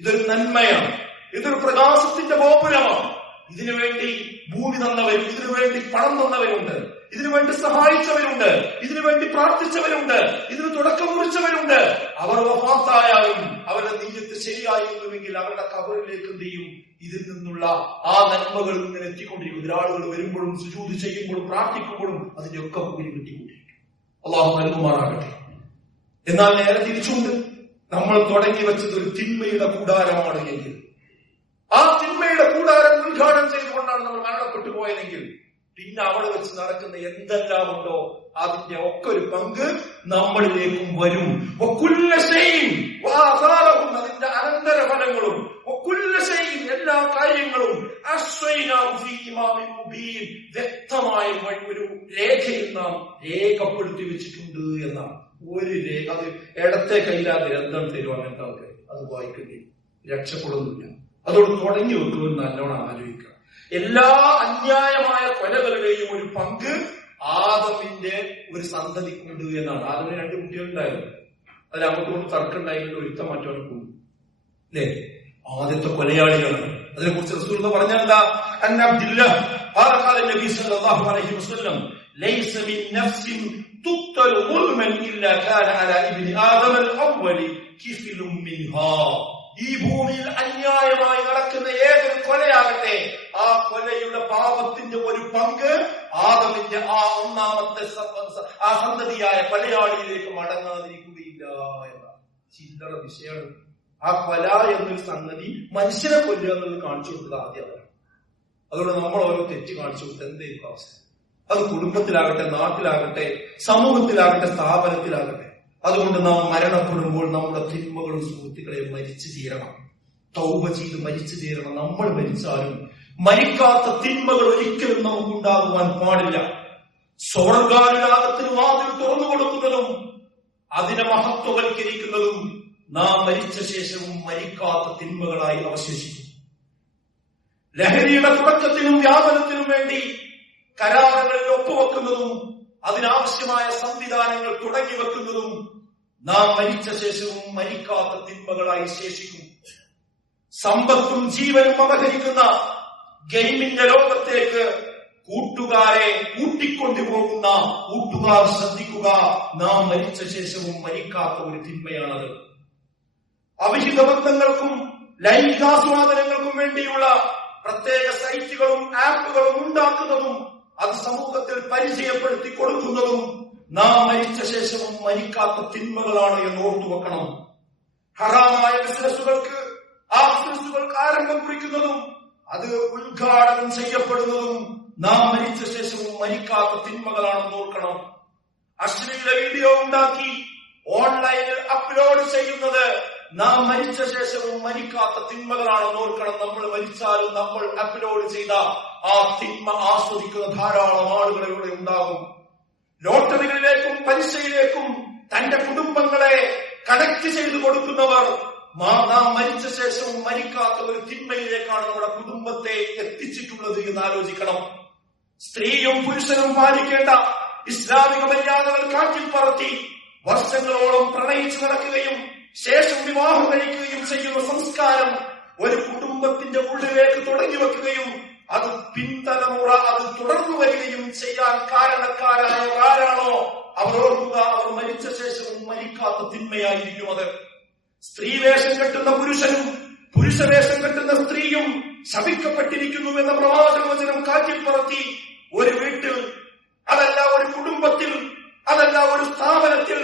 ഇതൊരു നന്മയാണ്, ഇതൊരു പ്രകാശത്തിന്റെ ഗോപുരമാണ്. ഇതിനുവേണ്ടി ഭൂമി തന്നവരും, ഇതിനുവേണ്ടി പണം തന്നവരുണ്ട്, ഇതിനുവേണ്ടി സഹായിച്ചവരുണ്ട്, ഇതിനുവേണ്ടി പ്രാർത്ഥിച്ചവരുണ്ട്, ഇതിന് തുടക്കം കുറിച്ചവരുണ്ട്. അവർ വഫാത്തായാലും അവരുടെ നീയത്ത് ശരിയായിരുന്നുവെങ്കിൽ അവരുടെ ഖബറിലേക്ക് എന്ത് ചെയ്യും? ഇതിൽ നിന്നുള്ള ആ നന്മകൾ ഇങ്ങനെ എത്തിക്കൊണ്ടിരിക്കും. ഒരാളുകൾ വരുമ്പോഴും സുജൂദ് ചെയ്യുമ്പോഴും പ്രാർത്ഥിക്കുമ്പോഴും അതിന്റെ ഒക്കെ കൂലി കിട്ടിക്കൊണ്ടിരിക്കും. അള്ളാഹു നൽകുമാറാകട്ടെ. എന്നാൽ നേരെ തിരിച്ചുണ്ട്. നമ്മൾ തുടങ്ങി വെച്ചത് ഒരു തിന്മയുടെ കൂടാരമാണ് എങ്കിൽ, ആ തിന്മയുടെ കൂടാരം ഉദ്ഘാടനം ചെയ്തുകൊണ്ടാണ് നമ്മൾ മരണപ്പെട്ടു പോയതെങ്കിൽ, പിന്നെ അവിടെ വെച്ച് നടക്കുന്ന എന്തെല്ലാം ഉണ്ടോ അതിന്റെ ഒക്കെ ഒരു പങ്ക് നമ്മളിലേക്കും വരും. അതിന്റെ അനന്തരഫലങ്ങളും എല്ലാ കാര്യങ്ങളും വ്യക്തമായ ഒരു രേഖയിൽ നാം രേഖപ്പെടുത്തി വെച്ചിട്ടുണ്ട് എന്നാണ്. ഒരു രേഖ, അത് ഇടത്തെ കയ്യിലാ ഗ്രന്ഥം തരും അങ്ങനത്തെ ആൾക്കാർ, അത് വായിക്കേണ്ടി രക്ഷപ്പെടുന്നില്ല. അതോട് തുടങ്ങി വെക്കുമെന്ന് നല്ലോണം ആലോചിക്കുക. എല്ലാ അന്യായമായ കൊലകളുടെയും ഒരു പങ്ക് ആദമിന്റെ ഒരു സന്തതിക്കുണ്ട് എന്നാണ്. ആദമിന് 2 കുട്ടികളുണ്ടായിരുന്നു. അതിൽ അങ്ങോട്ടും തർക്കം ഉണ്ടായിട്ട് ഒരുത്തം മറ്റവനെ കൊണ്ടു, അല്ലേ? ആദ്യത്തെ കൊലയാളികളാണ്. അതിനെ കുറിച്ച് റസൂൽ പറഞ്ഞാൽ എന്താ? നബി സല്ലല്ലാഹു അലൈഹി വസല്ലം ലൈസ മിൻ നഫ്സിൻ തുഖ്തൽ മുൽമൻ ഇല്ലാ കാന അലാ ഇബ്നി ആദം അൽ-അവ്വലി കിഫിലും മിൻഹാ. ഈ ഭൂമിയിൽ അന്യായമായി നടക്കുന്ന ഏതൊരു കൊലയാകട്ടെ, ആ കൊലയുടെ പാപത്തിന്റെ ഒരു പങ്ക് ആദമിന്റെ ആ ഒന്നാമത്തെ ആ സന്തതിയായ കൊലയാളിയിലേക്ക് മടങ്ങാതിരിക്കുകയില്ല എന്നാണ്. ചില്ലറ വിഷയമാണ്. ആ കൊല എന്നൊരു സംഗതി മനുഷ്യനെ കൊല്ലുക എന്നത് കാണിച്ചു കൊടുത്തത് ആദ്യമാണ്. അതുകൊണ്ട് നമ്മൾ ഓരോ തെറ്റ് കാണിച്ചു കൊടുത്തത് എന്തായിരിക്കും അവസ്ഥ? അത് കുടുംബത്തിലാകട്ടെ, നാട്ടിലാകട്ടെ, സമൂഹത്തിലാകട്ടെ, സ്ഥാപനത്തിലാകട്ടെ. അതുകൊണ്ട് നാം മരണപ്പെടുമ്പോൾ നമ്മുടെ തിന്മകളും സുഹൃത്തുക്കളെ മരിച്ചു തീരണം, തൗബ ചെയ്ത് മരിച്ചു തീരണം. നമ്മൾ മരിച്ചാലും മരിക്കാത്ത തിന്മകൾ ഒരിക്കലും നമുക്കുണ്ടാകുവാൻ പാടില്ല. സ്വർഗാനുരാഗത്തിന് വാതിൽ തുറന്നു കൊടുക്കുന്നതും അതിനെ മഹത്വവൽക്കരിക്കുന്നതും നാം മരിച്ച ശേഷവും മരിക്കാത്ത തിന്മകളായി അവശേഷിക്കും. ലഹരിയുടെ തുടക്കത്തിനും വ്യാപനത്തിനും വേണ്ടി കരാറുകളിൽ ഒപ്പുവെക്കുന്നതും അതിനാവശ്യമായ സംവിധാനങ്ങൾ തുടങ്ങി വെക്കുന്നതും നാം മരിച്ച ശേഷവും മരിക്കാത്ത തിന്മകളായി ശേഷിക്കും. സമ്പത്തും ജീവനും അപഹരിക്കുന്ന ഗെയിമിന്റെ ലോകത്തേക്ക് കൂട്ടുകാരെ കൂട്ടിക്കൊണ്ടുപോകുന്ന കൂട്ടുകാർ ശ്രദ്ധിക്കുക, നാം മരിച്ച ശേഷവും മരിക്കാത്ത ഒരു തിന്മയാണത്. അവിഹിത ബന്ധങ്ങൾക്കും ലൈംഗികാസ്വാദനങ്ങൾക്കും വേണ്ടിയുള്ള പ്രത്യേക സൈറ്റുകളും ആപ്പുകളും ഉണ്ടാക്കുന്നതും അത് സമൂഹത്തിൽ പരിചയപ്പെടുത്തി കൊടുക്കുന്നതും നാം മരിച്ച ശേഷവും മരിക്കാത്ത തിന്മകളാണ് എന്ന് ഓർത്തു വെക്കണം. ഹറാമായ ബിസിനസ്സുകൾക്ക് ആ ബിസിനസ്സുകൾക്ക് ആരംഭം കുറിക്കുന്നതും അത് ഉദ്ഘാടനം ചെയ്യപ്പെടുന്നതും നാം മരിച്ച ശേഷവും മരിക്കാത്ത തിന്മകളാണെന്ന് ഓർക്കണം. അശ്ലീല വീഡിയോ ഉണ്ടാക്കി ഓൺലൈനിൽ അപ്ലോഡ് ചെയ്യുന്നത് നാം മരിച്ച ശേഷവും മരിക്കാത്ത തിന്മകളാണെന്ന് ഓർക്കണം. നമ്മൾ മരിച്ചാലും നമ്മൾ അപ്ലോഡ് ചെയ്ത ആ തിന്മ ആസ്വദിക്കുന്ന ധാരാളം ആളുകളിലൂടെ ഉണ്ടാകും. ലോട്ടറികളിലേക്കും പലിശയിലേക്കും തന്റെ കുടുംബങ്ങളെ കണക്ട് ചെയ്തു കൊടുക്കുന്നവർ നാം മരിച്ച ശേഷവും മരിക്കാത്ത മരിക്കാത്ത ഒരു തിന്മയിലേക്കാണ് നമ്മുടെ കുടുംബത്തെ എത്തിച്ചിട്ടുള്ളത് എന്ന് ആലോചിക്കണം. സ്ത്രീയും പുരുഷനും പാലിക്കേണ്ട ഇസ്ലാമിക മര്യാദകൾ കാറ്റിൽ പറത്തി വർഷങ്ങളോളം പ്രണയിച്ചു നടക്കുകയും ശേഷം വിവാഹം കഴിക്കുകയും ചെയ്യുന്ന സംസ്കാരം ഒരു കുടുംബത്തിന്റെ ഉള്ളിലേക്ക് തുടങ്ങി വെക്കുകയും അത് പിൻതലമുറ അത് തുടർന്നു വരികയും ചെയ്യാൻ കാരണക്കാരായ ആരാണോ അവർ ഓർക്കുക, അവർ മരിച്ച ശേഷവും മരിക്കാത്ത തിന്മയായിരിക്കും അത്. സ്ത്രീവേഷം കെട്ടുന്ന പുരുഷനും പുരുഷവേഷം കെട്ടുന്ന സ്ത്രീയും ശപിക്കപ്പെട്ടിരിക്കുന്നു എന്ന പ്രവാചകവചനം കാറ്റിൽ പറത്തി ഒരു വീട്ടിൽ, അതല്ല ഒരു കുടുംബത്തിൽ, അതല്ല ഒരു സ്ഥാപനത്തിൽ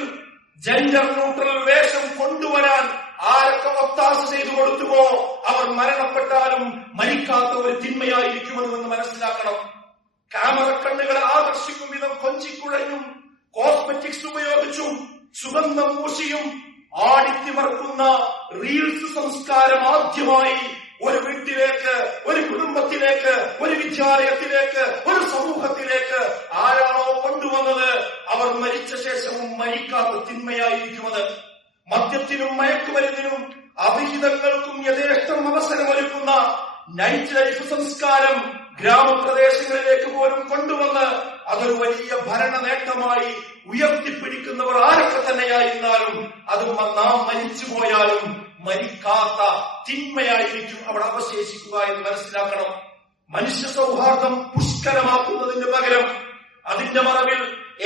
ജെൻഡർ ന്യൂട്രൽ വേഷം കൊണ്ടുവരാൻ ആരൊക്കെ ഒത്താശ ചെയ്തു കൊടുത്തുവോ അവർ മരണപ്പെട്ടാലും മരിക്കാത്ത ഒരു തിന്മയായിരിക്കുമെന്ന് മനസ്സിലാക്കണം. ക്യാമറ കണ്ണുകളെ ആകർഷിക്കും വിധം കൊഞ്ചിക്കുഴഞ്ഞും കോസ്മെറ്റിക്സ് ഉപയോഗിച്ചും സുഗന്ധം പൂശിയും ആടിത്തിമർക്കുന്ന റീൽസ് സംസ്കാരം ആദ്യമായി ഒരു വീട്ടിലേക്ക്, ഒരു കുടുംബത്തിലേക്ക്, ഒരു വിദ്യാലയത്തിലേക്ക്, ഒരു സമൂഹത്തിലേക്ക് ആരാണോ കൊണ്ടുവന്നത് അവർ മരിച്ച ശേഷവും മരിക്കാത്ത തിന്മയായിരിക്കുമത്. മദ്യത്തിനും മയക്കുമരുന്നിനും അവിഹിതങ്ങൾക്കും യഥേഷ്ടം അവസരമൊരുക്കുന്ന നൈറ്റ് ലൈഫ് സംസ്കാരം ഗ്രാമപ്രദേശങ്ങളിലേക്ക് പോലും കൊണ്ടുവന്ന് അതൊരു വലിയ ഭരണ നേട്ടമായി ഉയർത്തിപ്പിടിക്കുന്നവർ ആരൊക്കെ തന്നെയായിരുന്നാലും അത് നാം മരിച്ചു പോയാലും മരിക്കാത്ത തിന്മയായിരിക്കും അവിടെ അവശേഷിക്കുക എന്ന് മനസ്സിലാക്കണം. മനുഷ്യ സൗഹാർദ്ദം പുഷ്കരമാക്കുന്നതിന് പകരം അതിന്റെ മറവിൽ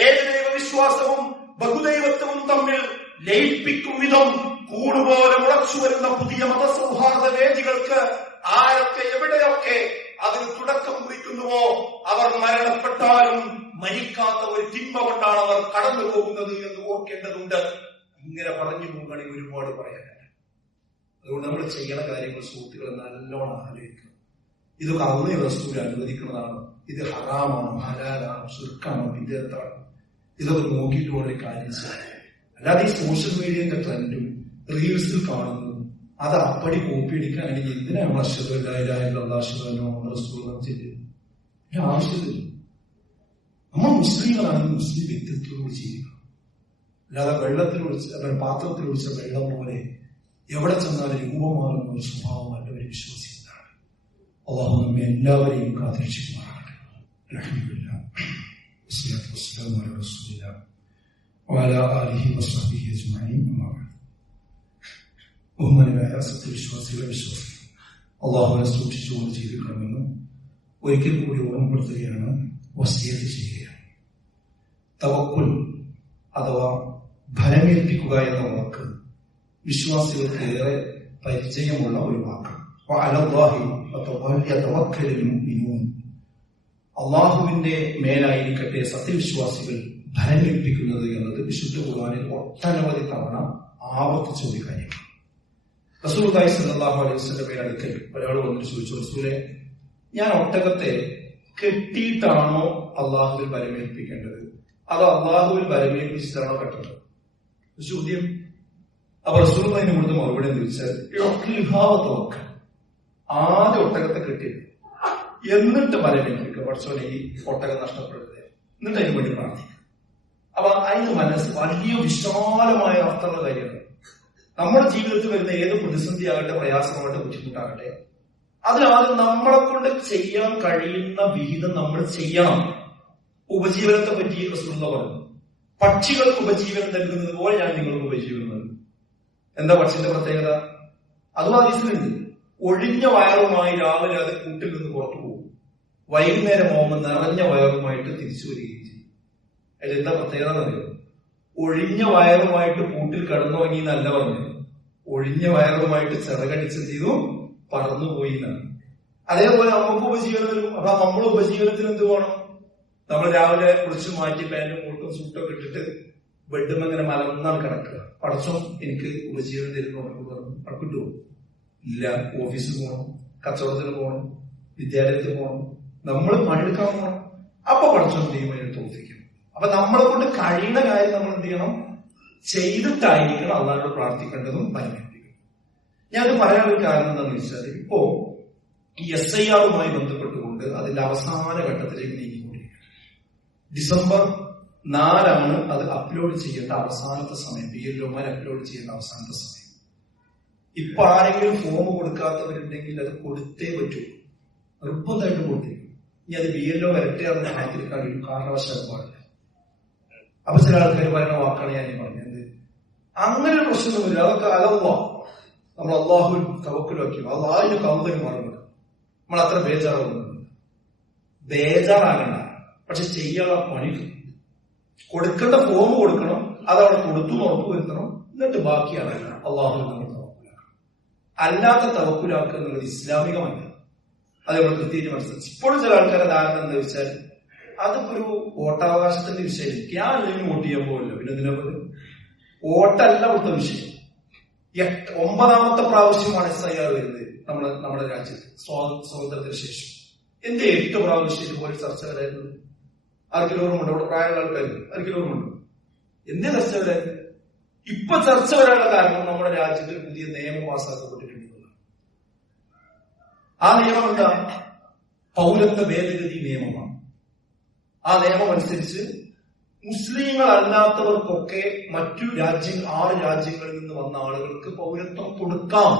ഏകദൈവ വിശ്വാസവും ബഹുദൈവത്വവും തമ്മിൽ ലയിപ്പിക്കും വിധം കൂടുപോലെ മുളച്ചു വരുന്ന പുതിയ മതസൗഹാർദ്ദ വേദികൾക്ക് ആരൊക്കെ എവിടെയൊക്കെ അതിന് തുടക്കം കുറിക്കുന്നുവോ അവർ മരണപ്പെട്ടാലും മരിക്കാത്ത ഒരു തിന്മ കൊണ്ടാണ് അവർ കടന്നു പോകുന്നത് എന്ന് ഓർക്കേണ്ടതുണ്ട്. ഇങ്ങനെ പറഞ്ഞു പോകുകയാണെങ്കിൽ ഒരുപാട് പറയാനുണ്ട്. അതുകൊണ്ട് നമ്മൾ ചെയ്യണ കാര്യങ്ങൾ സുഹൃത്തുക്കളെ നല്ലോണം ആലോചിക്കുക. ഇതൊക്കെ അള്ളാഹു റസൂൽ അനുവദിക്കുന്നതാണ്, ഇത് ഹറാമാണ്, ഹലാലാണ്, ശിർക്കാണ്, വിദഗ്ധാണ്, ഇതൊക്കെ നോക്കിയിട്ട് വളരെ കാര്യം ചെയ്യാം. അല്ലാതെ ഈ സോഷ്യൽ മീഡിയന്റെ ട്രെൻഡും റീൽസിൽ കാണുന്നതും അത് അപ്പടി കോപ്പിയടിക്കുകയാണെങ്കിൽ എന്തിനാ നമ്മൾ ആവശ്യമില്ല. നമ്മൾ മുസ്ലിങ്ങളാണെങ്കിൽ മുസ്ലിം വ്യക്തിത്വത്തോട് ചെയ്യുക. അല്ലാതെ വെള്ളത്തിൽ ഒഴിച്ച പാത്രത്തിൽ ഒഴിച്ച വെള്ളം പോലെ എവിടെ ചെന്നാലും രൂപമാകുന്ന ഒരു സ്വഭാവം എല്ലാവരും വിശ്വസിക്കുന്നതാണ്. അല്ലാഹു നമ്മെ എല്ലാവരെയും കാത്തിരക്ഷിക്കുമാറാകട്ടെ. അൽഹംദുലില്ലാഹ് വസ്സലാത്തു വസ്സലാമു അലാ റസൂലില്ലാഹ് വഅലാ ആലിഹി വസ്സഹ്ബിഹി അജ്മഈൻ. അമ്മാ ബഅദ്. ബഹുമാനരായ സത്യവിശ്വാസികളെ വിശ്വസിക്കുക, അല്ലാഹുവിനെ സൂക്ഷിച്ചുകൊണ്ട് ജീവിക്കണമെന്ന് ഒരിക്കൽ കൂടി ഓർമ്മപ്പെടുത്തുകയാണ്, വസിയത്ത് ചെയ്യുകയാണ്. തവക്കുൽ അഥവാ ഫലമേൽപ്പിക്കുക എന്ന വാക്ക് വിശ്വാസികൾക്ക് ഏറെ പരിചയമുള്ള ഒരു വാക്ക്. അള്ളാഹുവിന്റെ മേലായിരിക്കട്ടെ സത്യവിശ്വാസികൾ ഫലമേൽപ്പിക്കുന്നത് എന്നത് വിശുദ്ധ ഖുർആനിൽ ഒട്ടനവധി തവണ ആവർത്തിച്ച ഒരു കാര്യമാണ്. റസൂലുള്ളാഹി സ്വല്ലല്ലാഹു അലൈഹി വസല്ലമയുടെ അടുക്കൽ ഒരാൾ വന്നിട്ട് ചോദിച്ചു, റസൂലേ, ഞാൻ ഒട്ടകത്തെ കെട്ടിയിട്ടാണോ അള്ളാഹുവിൽ ഫലമേൽപ്പിക്കേണ്ടത്, അതോ അള്ളാഹുവിൽ ഫലമേൽപ്പിച്ചിട്ടാണോ കെട്ടേണ്ടത്? ചോദ്യം. അപ്പൊ റസൂലുള്ളാഹിനെ കൊടുത്ത് മറുപടി എന്ന് ചോദിച്ചാൽ, ആദ്യം ഒട്ടകത്തെ കെട്ടി എന്നിട്ട് ഫലമേൽപ്പിക്കുക. പഠിച്ചോനെ ഈ ഒട്ടകം നഷ്ടപ്പെടരുത്, എന്നിട്ട് അതിന് വേണ്ടി പ്രാർത്ഥിക്കുക. അപ്പൊ അതിന് മനസ്സ് വലിയ വിശാലമായ അർത്ഥമുള്ള കാര്യമാണ്. നമ്മുടെ ജീവിതത്തിൽ വരുന്ന ഏത് പ്രതിസന്ധിയാകട്ടെ, പ്രയാസമാകട്ടെ, ബുദ്ധിമുട്ടാകട്ടെ, അതിനാദ്യം നമ്മളെ കൊണ്ട് ചെയ്യാൻ കഴിയുന്ന വിഹിതം നമ്മൾ ചെയ്യണം. ഉപജീവനത്തെ പറ്റി റസൂലുള്ളാഹി പറഞ്ഞു, പക്ഷികൾക്ക് ഉപജീവനം നൽകുന്നത് പോലെ ഞാൻ നിങ്ങൾക്ക് ഉപജീവനം നൽകും. എന്താ പക്ഷിന്റെ പ്രത്യേകത? അതും ഹദീസിലുണ്ട്. ഒഴിഞ്ഞ വയറുമായി രാവിലെ അത് കൂട്ടിൽ നിന്ന് പുറത്തു പോകും, വൈകുന്നേരം ആവുമ്പോൾ നിറഞ്ഞ വയറുമായിട്ട് തിരിച്ചു വരികയും ചെയ്യും. അതിലെന്താ പ്രത്യേകത എന്നറിയോ? ഒഴിഞ്ഞ വയറുമായിട്ട് കൂട്ടിൽ കിടന്നുറങ്ങി എന്നല്ല പറഞ്ഞത്, ഒഴിഞ്ഞ വയറുമായിട്ട് ചിറകടിച്ച് ചെയ്തു പറന്നുപോയി എന്നാണ്. അതേപോലെ നമുക്ക് ഉപജീവനം നൽകും. അപ്പൊ നമ്മൾ ഉപജീവനത്തിന് എന്ത് വേണം? നമ്മൾ രാവിലെ കുളിച്ച് മാറ്റി പാന്റും കോട്ടും സൂട്ടൊക്കെ ഇട്ടിട്ട് ബെഡും അങ്ങനെ മലർന്നാണ് കിടക്കുക. പടച്ചോ എനിക്ക് ഉപജീവനം തരുന്നു കിട്ടുമോ? ഇല്ല. ഓഫീസിൽ പോകണം, കച്ചവടത്തിന് പോകണം, വിദ്യാലയത്തിൽ പോകണം, നമ്മൾ പണിയെടുക്കാൻ പോകണം. അപ്പൊ പടച്ചോ ദൈവം തോന്നിക്കും. അപ്പൊ നമ്മളെ കൊണ്ട് കഴിയുന്ന കാര്യം നമ്മൾ എന്ത് ചെയ്യണം? ചെയ്തിട്ടായിരിക്കണം അള്ളാഹുവോട് പ്രാർത്ഥിക്കേണ്ടതും പരിഗണിക്കണം. ഞാനത് പറയാനൊരു കാരണം എന്താണെന്ന് വെച്ചാൽ, ഇപ്പോ ഈ SIR-മായി ബന്ധപ്പെട്ടുകൊണ്ട് അതിന്റെ അവസാന ഘട്ടത്തിലേക്ക് നീങ്ങിക്കൊണ്ടിരിക്കുകയാണ്. December 4 അത് അപ്ലോഡ് ചെയ്യേണ്ട അവസാനത്തെ സമയം, PLO-മാർ അപ്ലോഡ് ചെയ്യേണ്ട അവസാനത്തെ സമയം. ഇപ്പൊ ആരെങ്കിലും ഫോം കൊടുക്കാത്തവരുണ്ടെങ്കിൽ അത് കൊടുത്തേ പറ്റൂ, നിർബന്ധമായിട്ട് കൊടുത്തേക്കും. ഇനി അത് BLO വരട്ടെ എന്ന കാത്തിരിക്കാൻ ഒരു കാരണവശാലും പാടില്ല. അപ്പൊ ചില ആൾക്കാർ പറയുന്ന വാക്കാണ് ഞാൻ പറഞ്ഞത്. അങ്ങനെ പ്രശ്നമൊന്നുമില്ല. അതൊക്കെ അലവാ. നമ്മൾ അള്ളാഹു തവക്കുലാക്കി അള്ളാഹിന്റെ കൗമ്പന് മറന്നു. നമ്മൾ അത്ര ബേജാറാകണ്ട. പക്ഷെ ചെയ്യാനുള്ള പണി കൊടുക്കേണ്ട ഫോം കൊടുക്കണം, അതവിടെ കൊടുത്തു ഉറപ്പ് വരുത്തണം. എന്നിട്ട് ബാക്കിയാണ് അള്ളാഹു നമ്മൾ തവക്കുലാക്കണം. അല്ലാത്ത തവക്കുലാക്കുക എന്നുള്ളത് ഇസ്ലാമികമല്ല. അതേപോലെ പ്രത്യേകിച്ച് മനസ്സിലാക്കി. ഇപ്പോഴും ചില ആൾക്കാരെ ധാരണ എന്താ വെച്ചാൽ അതിപ്പോ ഒരു വോട്ടവകാശത്തിന്റെ വിഷയം. ഞാൻ അല്ലെങ്കിൽ വോട്ട് ചെയ്യാൻ പോകില്ല. പിന്നെ ഇതിനകത്ത് വോട്ടല്ല ഇവിടുത്തെ വിഷയം. 9ാമത്തെ പ്രാവശ്യമാണ് SIR വരുന്നത് നമ്മുടെ രാജ്യത്ത് സ്വാതന്ത്ര്യത്തിന് ശേഷം. എന്ത് 8 പ്രാവശ്യം ഇതുപോലെ ചർച്ച വരായിരുന്നത്? ആർക്കെങ്കിലും ഓർമ്മയുണ്ടോ? ഇവിടെ പ്രായമുള്ള ആൾക്കാർ ആർക്കെങ്കിലും ഓർമ്മയുണ്ടോ? എന്തേ ചർച്ച വരായിരുന്നത്? ഇപ്പൊ ചർച്ച വരാനുള്ള കാരണം നമ്മുടെ രാജ്യത്ത് ഒരു പുതിയ നിയമം പാസ്സാക്കപ്പെട്ടിട്ടുണ്ട്. ആ നിയമം എന്താ? പൗരത്വ ഭേദഗതി നിയമമാണ്. ആ നിയമം അനുസരിച്ച് മുസ്ലിങ്ങൾ അല്ലാത്തവർക്കൊക്കെ മറ്റു 6 രാജ്യങ്ങളിൽ നിന്ന് വന്ന ആളുകൾക്ക് പൗരത്വം കൊടുക്കാം,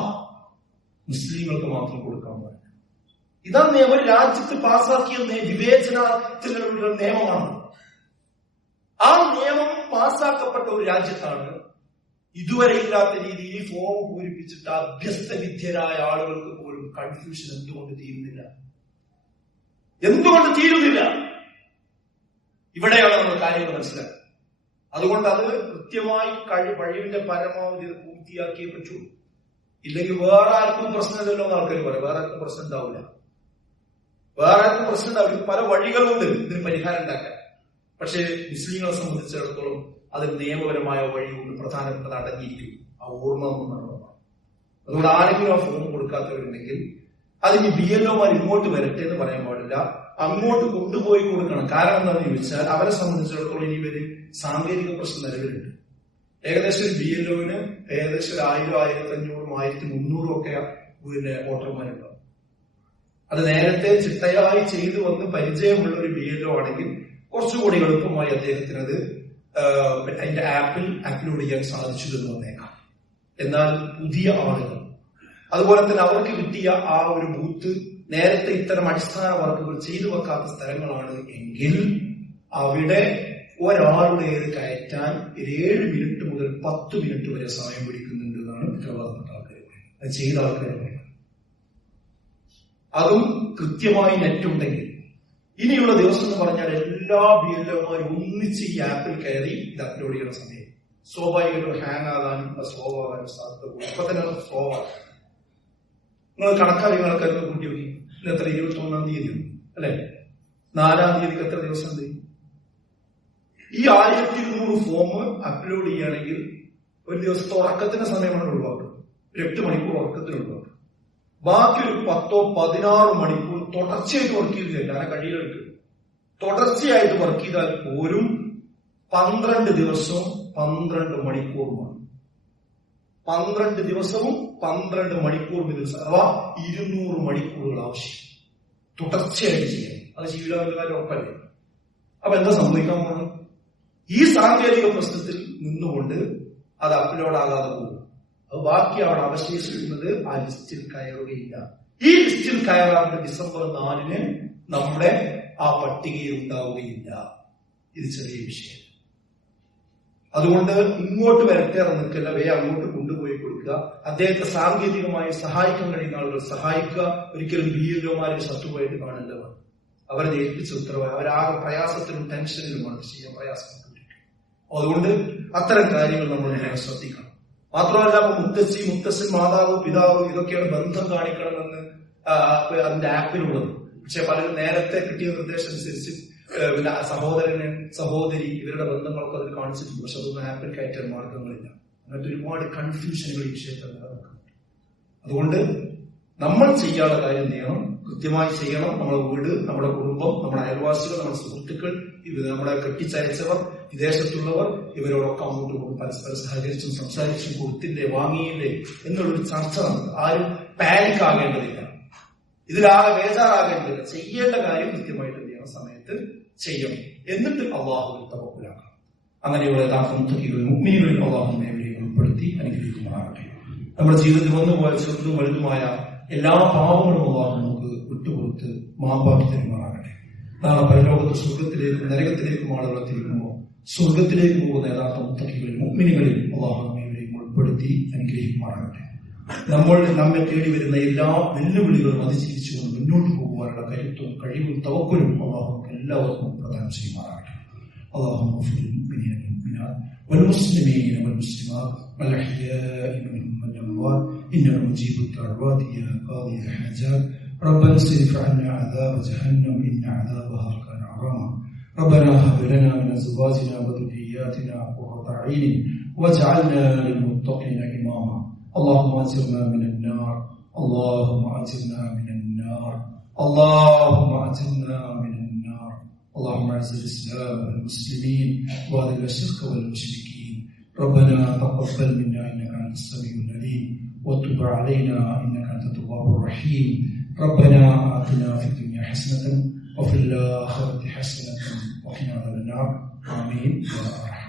മുസ്ലിങ്ങൾക്ക് മാത്രം കൊടുക്കാൻ പാടില്ല. ഇതാ നിയമം. രാജ്യത്ത് പാസ്സാക്കിയ വിവേചനത്തിലുള്ള നിയമമാണ്. ആ നിയമം പാസ്സാക്കപ്പെട്ട ഒരു രാജ്യത്താണ് ഇതുവരെ ഇല്ലാത്ത രീതിയിൽ ഫോം പൂരിപ്പിച്ചിട്ട് അഭ്യസ്ത വിദ്യരായ ആളുകൾക്ക് പോലും കൺഫ്യൂഷൻ എന്തുകൊണ്ട് തീരുന്നില്ല? ഇവിടെയാണ് നമ്മൾ കാര്യങ്ങൾ മനസ്സിലാക്കുക. അതുകൊണ്ട് അത് കൃത്യമായി കഴിവിന്റെ പരമാവധി പൂർത്തിയാക്കിയേ പറ്റൂ. ഇല്ലെങ്കിൽ വേറെ ആർക്കും പ്രശ്നമില്ലല്ലോ എന്ന് ആൾക്കാർ പറയും. വേറെ ആർക്കും പ്രശ്നം ഉണ്ടാവില്ല. പല വഴികളുണ്ട് ഇതിന് പരിഹാരം ഉണ്ടാക്കാൻ. പക്ഷേ മുസ്ലിങ്ങളെ സംബന്ധിച്ചിടത്തോളം അതിന് നിയമപരമായ വഴി കൊണ്ട് പ്രധാനപ്പെട്ട അടങ്ങിയിരിക്കും. ആ ഓർമ്മ നടന്നതാണ്. അതുകൊണ്ട് ആരെങ്കിലും ആ ഫോം കൊടുക്കാത്തവരുണ്ടെങ്കിൽ അതിന് BLOമാർ ഇങ്ങോട്ട് വരട്ടെ എന്ന് പറയാൻ പാടില്ല, അങ്ങോട്ട് കൊണ്ടുപോയി കൊടുക്കണം. കാരണം എന്താണെന്ന് ചോദിച്ചാൽ അവരെ സംബന്ധിച്ചിടത്തോളം ഇനി ഇവര് സാങ്കേതിക പ്രശ്നം നിലവിലുണ്ട്. ഏകദേശം ഒരു BLOവിന് ഏകദേശം 1000, 1500, 1300 ഒക്കെ വോട്ടർമാരുണ്ടാവും. അത് നേരത്തെ ചിട്ടയായി ചെയ്തു വന്ന് പരിചയമുള്ള ഒരു BLO ആണെങ്കിൽ കുറച്ചുകൂടി എളുപ്പമായി അദ്ദേഹത്തിന് അത് അതിന്റെ ആപ്പിൽ അപ്ലോഡ് ചെയ്യാൻ സാധിച്ചു എന്ന് വന്നേക്കാം. എന്നാൽ പുതിയ ആളുകൾ അതുപോലെ തന്നെ അവർക്ക് കിട്ടിയ ആ ഒരു ബൂത്ത് നേരത്തെ ഇത്തരം അടിസ്ഥാന വർക്കുകൾ ചെയ്തു വെക്കാത്ത സ്ഥലങ്ങളാണ് എങ്കിൽ അവിടെ ഒരാളുടേത് കയറ്റാൻ 7 മിനിറ്റ് മുതൽ 10 മിനിറ്റ് വരെ സമയം പിടിക്കുന്നുണ്ട് എന്നാണ് ഉത്തരവാദപ്പെട്ട ആൾക്കാർ പറയുന്നത്. അത് ചെയ്ത ആൾക്കാർ പറയുന്നത്. അതും കൃത്യമായി നെറ്റ് ഉണ്ടെങ്കിൽ. ഇനിയുള്ള ദിവസം എന്ന് പറഞ്ഞാൽ എല്ലാ BLOമാരും ഒന്നിച്ച് ഈ ആപ്പിൽ കയറി ഇത് അപ്ലോഡ് ചെയ്യുന്ന സമയം സ്വാഭാവികമായിട്ടും ഹാങ് ആകാനും സ്ലോവാകാനും സാധ്യത കൂടും. ഇപ്പൊ തന്നെ സ്ലോവാകും. നിങ്ങൾ കണക്കറിയുന്ന ആൾക്കാർക്ക് കൂട്ടി നോക്കി. എത്ര 21-ാം തീയതി അല്ലെ? 4-ാം തീയതിക്ക് എത്ര ദിവസം ഉണ്ട്? ഈ 1200 ഫോം അപ്ലോഡ് ചെയ്യുകയാണെങ്കിൽ ഒരു ദിവസത്തെ ഉറക്കത്തിന്റെ സമയമാണ് ഒഴിവാക്കുക. 8 മണിക്കൂർ ഉറക്കത്തിന് ഒഴിവാക്കുക. ബാക്കി ഒരു 10-16 മണിക്കൂർ തുടർച്ചയായിട്ട് വർക്ക് ചെയ്തില്ല. അങ്ങനെ കഴിയിലെടുക്കുക. തുടർച്ചയായിട്ട് വർക്ക് ചെയ്താൽ പോലും 12 ദിവസവും 12 മണിക്കൂറുമാണ്. 12 ദിവസവും 12 മണിക്കൂർ ദിവസം, അഥവാ 200 മണിക്കൂറുകൾ ആവശ്യം തുടർച്ചയായിട്ട് ചെയ്യണം. അത് ജീവിതകാലം ഉറപ്പല്ലേ? അപ്പൊ എന്താ സംഭവിക്കാൻ പോകുന്നത്? ഈ സാങ്കേതിക പ്രശ്നത്തിൽ നിന്നുകൊണ്ട് അത് അപ്ലോഡ് ആകാതെ പോകും. അത് ബാക്കി അവിടെ അവശേഷിക്കുന്നത് ആ ലിസ്റ്റിൽ കയറുകയില്ല. ഈ ലിസ്റ്റിൽ കയറാണ്ട് ഡിസംബർ 4-ന് നമ്മുടെ ആ പട്ടികയിൽ ഉണ്ടാവുകയില്ല. ഇത് ചെറിയ വിഷയം. അതുകൊണ്ട് ഇങ്ങോട്ട് വരട്ടെ നിൽക്കില്ല, അങ്ങോട്ട് കൊണ്ടുപോയി കൊടുക്കുക. അദ്ദേഹത്തെ സാങ്കേതികമായി സഹായിക്കാൻ കഴിയുന്ന ആളുകൾ സഹായിക്കുക. ഒരിക്കലും BLOമാരെ ശത്രുവായിട്ട് കാണില്ല. അവരെ ഏൽപ്പിച്ച ഉത്തരവായി അവരാകെ പ്രയാസത്തിലും ടെൻഷനിലുമാണ് ചെയ്യാൻ പ്രയാസപ്പെട്ടിരിക്കുന്നത്. അതുകൊണ്ട് അത്തരം കാര്യങ്ങൾ നമ്മൾ ശ്രദ്ധിക്കണം. മാത്രമല്ല മുത്തശ്ശൻ, മാതാവ്, പിതാവ് ഇതൊക്കെയാണ് ബന്ധം കാണിക്കണമെന്ന് അതിന്റെ ആപ്പിലുള്ളത്. പക്ഷെ പലരും നേരത്തെ കിട്ടിയ നിർദ്ദേശം അനുസരിച്ച് സഹോദരന്, സഹോദരി ഇവരുടെ ബന്ധങ്ങളൊക്കെ അതിൽ കാണിച്ചിട്ടുണ്ട്. പക്ഷെ അതൊന്നും ആപ്പിൽ കയറ്റാൻ മാർഗങ്ങളില്ല. അങ്ങനത്തെ ഒരുപാട് കൺഫ്യൂഷനുകൾ ഈ വിഷയത്തിൽ നിലനിൽക്കുന്നുണ്ട്. അതുകൊണ്ട് നമ്മൾ ചെയ്യാനുള്ള കാര്യം ചെയ്യണം, കൃത്യമായി ചെയ്യണം. നമ്മുടെ വീട്, നമ്മുടെ കുടുംബം, നമ്മുടെ അയൽവാസികൾ, നമ്മുടെ സുഹൃത്തുക്കൾ, നമ്മുടെ കെട്ടിച്ചയച്ചവർ, വിദേശത്തുള്ളവർ, ഇവരോടൊക്കെ അങ്ങോട്ട് പോകും പരസ്പരം സഹകരിച്ചും സംസാരിച്ചും കൊടുത്തില്ലേ വാങ്ങിയില്ലേ എന്നുള്ളൊരു ചർച്ച നമുക്ക്. ആരും പാനിക് ആകേണ്ടതില്ല, ഇതിലാകെ ബേജാറാകേണ്ടതില്ല. ചെയ്യേണ്ട കാര്യം കൃത്യമായിട്ട് ചെയ്യണം, സമയത്ത് ചെയ്യണം. എന്നിട്ട് അള്ളാഹുവിൽ തവക്കുലാക്കണം. അങ്ങനെയുള്ള യഥാർത്ഥ മുത്തഖീകളിൽ മുഅ്മിനീകളിൽ അള്ളാഹു ഉൾപ്പെടുത്തി അനുഗ്രഹിക്കുമാറാകട്ടെ. നമ്മുടെ ജീവിതത്തിൽ വന്നുപോയ ചെറുതും വലുതുമായ എല്ലാ പാവങ്ങളും അല്ലാഹു നമുക്ക് വിട്ടുകൊടുത്ത് മാപ്പാക്കി തരുമാറാകട്ടെ. നാളെ പരലോകത്ത് സ്വർഗത്തിലേക്കും നരകത്തിലേക്കും ആളുകളെ തിരിക്കുമ്പോൾ സ്വർഗത്തിലേക്ക് പോകുന്ന യഥാർത്ഥ മുത്തഖികളിൽ മുഅ്മിനീങ്ങളിൽ അല്ലാഹു നമ്മയും ഉൾപ്പെടുത്തി അനുഗ്രഹിക്കുമാറാകട്ടെ. നമ്മെ തേടി വരുന്ന എല്ലാ വെല്ലുവിളികളും അതിജീവിച്ചുകൊണ്ട് മുന്നോട്ട് പോകുവാനുള്ള കരുത്തും കഴിവും തവക്കുലും അല്ലാഹു എല്ലാവർക്കും പ്രദാനം ചെയ്യുമാറാകട്ടെ. اللهم اغفر للمؤمنين والمؤمنات والمسلمين والمسلمات والأحياء منهم والأموات إنك مجيب الدعوات يا قاضي الحاجات. ربنا اصرف عنا عذاب جهنم إن عذابها كان غراما. ربنا هب لنا من أزواجنا وذرياتنا قرة أعين واجعلنا للمتقين إماما. اللهم أجرنا من النار، اللهم أجرنا من النار، اللهم أجرنا من النار. اللهم اعز الاسلام والمسلمين واذل الشرك والمشركين. ربنا تقبل منا انك انت السميع العليم وتب علينا انك انت التواب الرحيم. ربنا آتنا في الدنيا حسنة وفي الآخرة حسنة وقنا عذاب النار. آمين يا رب.